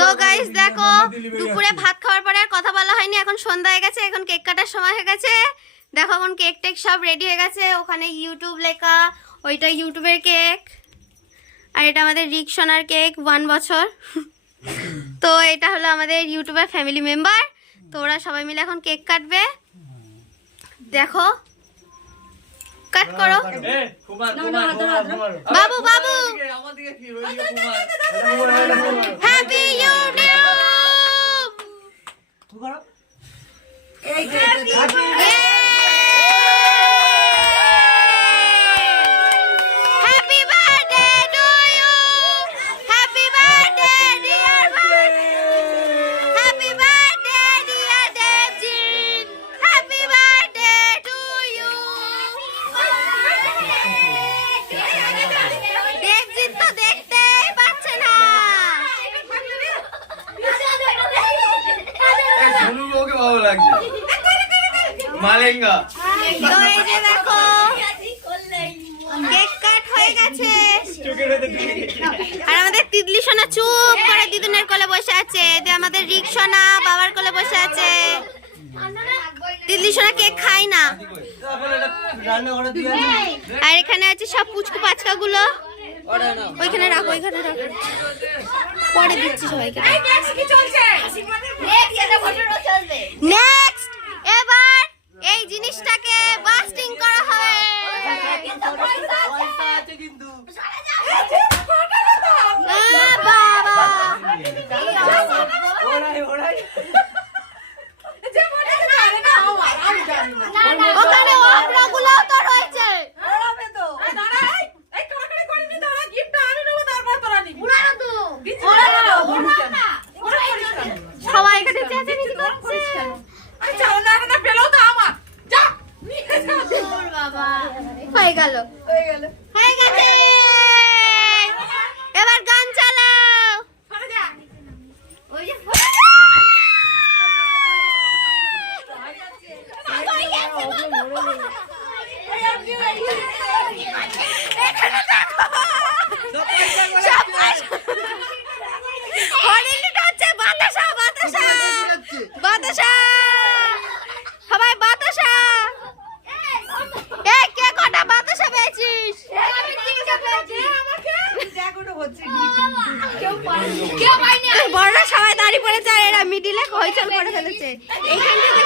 তো গাইস দেখো, দুপুরে ভাত খাওয়ার পরে আর কথা বলা হয়নি, এখন সন্ধ্যা হয়ে গেছে, এখন কেক কাটার সময় হয়ে গেছে। দেখো এখন কেক টেক সব রেডি হয়ে গেছে, ওখানে ইউটিউব লেখা, ওইটা ইউটিউবের কেক, আর এটা আমাদের রিকশনার কেক 1 বছর। তো এটা হলো আমাদের ইউটিউবের ফ্যামিলি মেম্বার। তো ওরা সবাই মিলে এখন কেক কাটবে। দেখো, কাট করো বাবু বাবু। হ্যাপি মালেঙ্গা। তো এই যে দেখো কেক কাট হয়ে গেছে, আর আমাদের তিতলি সোনা চুপ করে দিদুনের কোলে বসে আছে, আমাদের রিকশনা বাবার কোলে বসে আছে। তিতলি সোনা কেক খায় না। আর এখানে আছে সব পুচকু পাচকা গুলো, ওইখানে রাখো, ওইখানে রাখো, পরে দিচ্ছি সবাইকে। নেক্সট এবার এই জিনিসটাকে বাস্টিং করা হবে। ওখানে ওগুলো তো রয়েছে। সবাই এখানে চেঁচামেচি করছে। হয়ে গেল, হয়ে গেছে। এবার গান চালাও। বাতাসা বাতাসা বাতাসা, সবাই বাতাসা। এই কে কটা বাতাসা পেয়েছিস? বড়রা সবাই দাঁড়িয়ে পড়েছে, আর এরা মিডিলে হইচল করে ফেলেছে। এইখান থেকে